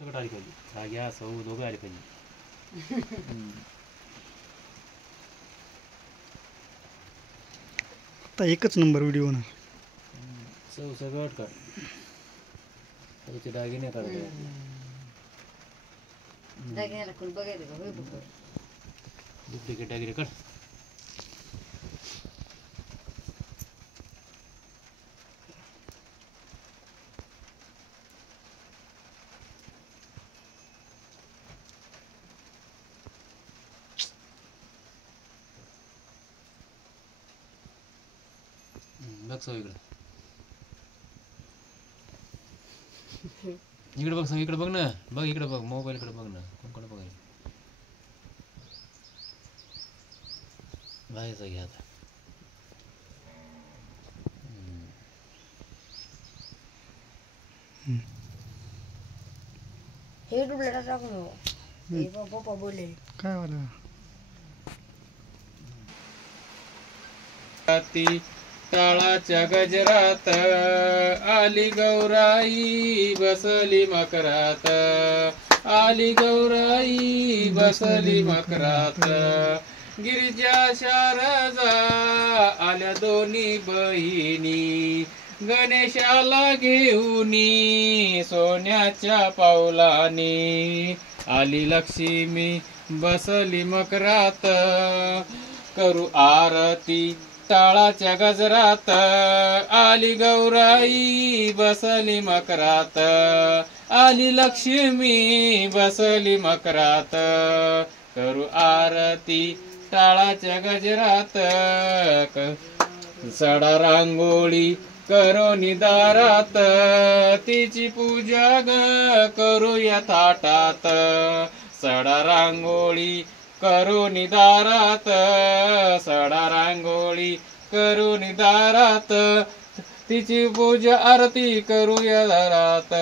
सगळं आली पाहिजे. जाग्या सौ दोघं आली पाहिजे. आता एकच नंबर व्हिडिओ होणार. सौ सगळं काढ. त्याचे दागिने काढ. दागिन्याला कोण बघायला का होय बघ. डुप्लिकेट दागिने काढ. बघ सौ इकडं. इकडे बघ सौ इकडे बघ ना. बघ इकडे बघ मोबाईल इकडे बघ ना. कोणकडे बघायला बाहेरचा घ्या आता. हे डुबलेटा टाकून हे पप्पा बोलले काय वाला टाळाच्या गजरात आली गौराई बसली मकरात. आली गौराई बसली मकरात. गिरिजा शारदा आल्या दोन्ही बहिणी गणेशाला घेऊनी सोन्याच्या पावलानी. आली लक्ष्मी बसली मकरात करू आरती टाळाच्या गजरात. आली गौराई बसली मकरात. आली लक्ष्मी बसली मकरात करू आरती टाळाच्या गजरात. सडा रांगोळी करो निदारात तिची पूजा करूया थाटात. सडा रांगोळी करू निदारात. सडा रांगोळी करू निदारात तिची पूजा आरती करूया दारात.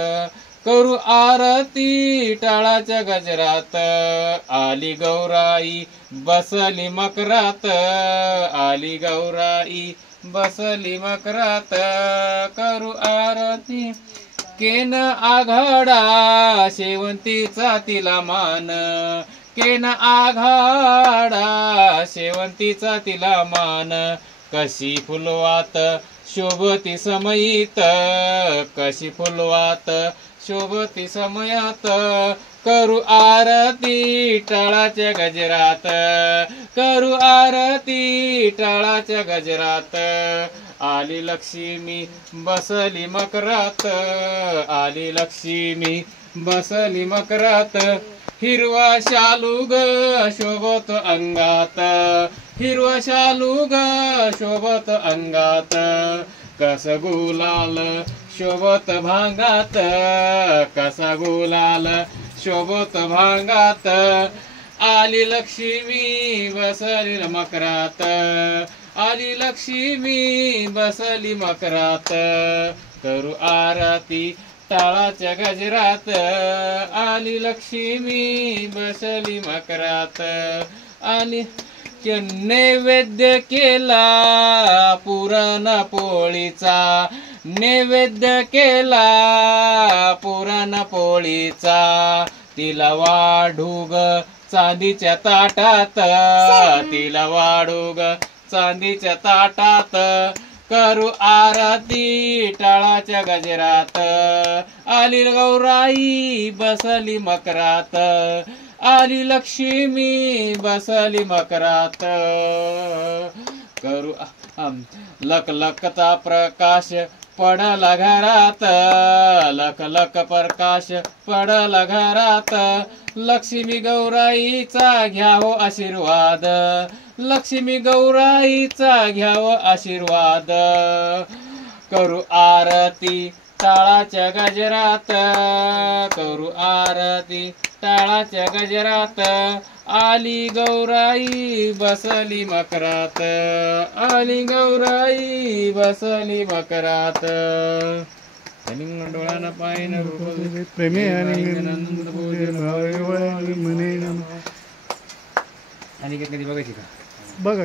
करू आरती टाळाच्या गजरात. आली गौराई बसली मकरात. आली गौराई बसली मकरात करू आरती. केन आघाडा शेवंतीचा तिला मान. केन आघाडा शेवंतीचा तिला मान. कशी फुलवात शोभती समयीत. कशी फुलवात शोभती समयात करू आरती टाळाच्या गजरात. करू आरती टाळाच्या गजरात. आली लक्ष्मी बसली मकरात. आली लक्ष्मी बसली मकरात. हिरवा शालू ग शोभत अंगात. हिरवा शालू ग शोभत अंगात. कस गुलाल शोभत भांगात. कसा गुलाल शोभत भांगात. आली लक्ष्मी बसली मकरात. आली लक्ष्मी बसली मकरात करू आरती टाळाच्या गजरात. आली लक्ष्मी बसली मकरात. आली नैवेद्य केला पुरणपोळीचा. नैवेद्य केला पुरणपोळीचा. तिला वाढूग चांदीच्या ताटात. तिला वाढूग चांदीच्या ताटात करू आरती टाळाच्या गजरात. आली गौराई बसली मकरात. आली लक्ष्मी बसली मकरात करू लखलखता प्रकाश पडला घरात. लखलख प्रकाश पडला घरात. लक्ष्मी गौराईचा घ्यावो आशीर्वाद. लक्ष्मी गौराईचा घ्यावो आशीर्वाद करू आरती टाळाच्या गजरात. करू आरती टाळाच्या गजरात. आली गौराई बसली मकरात. आली गौराई बसली मकरात. डोळ्यानं पाहिन प्रेमे आणि कधी बघायची का बघा.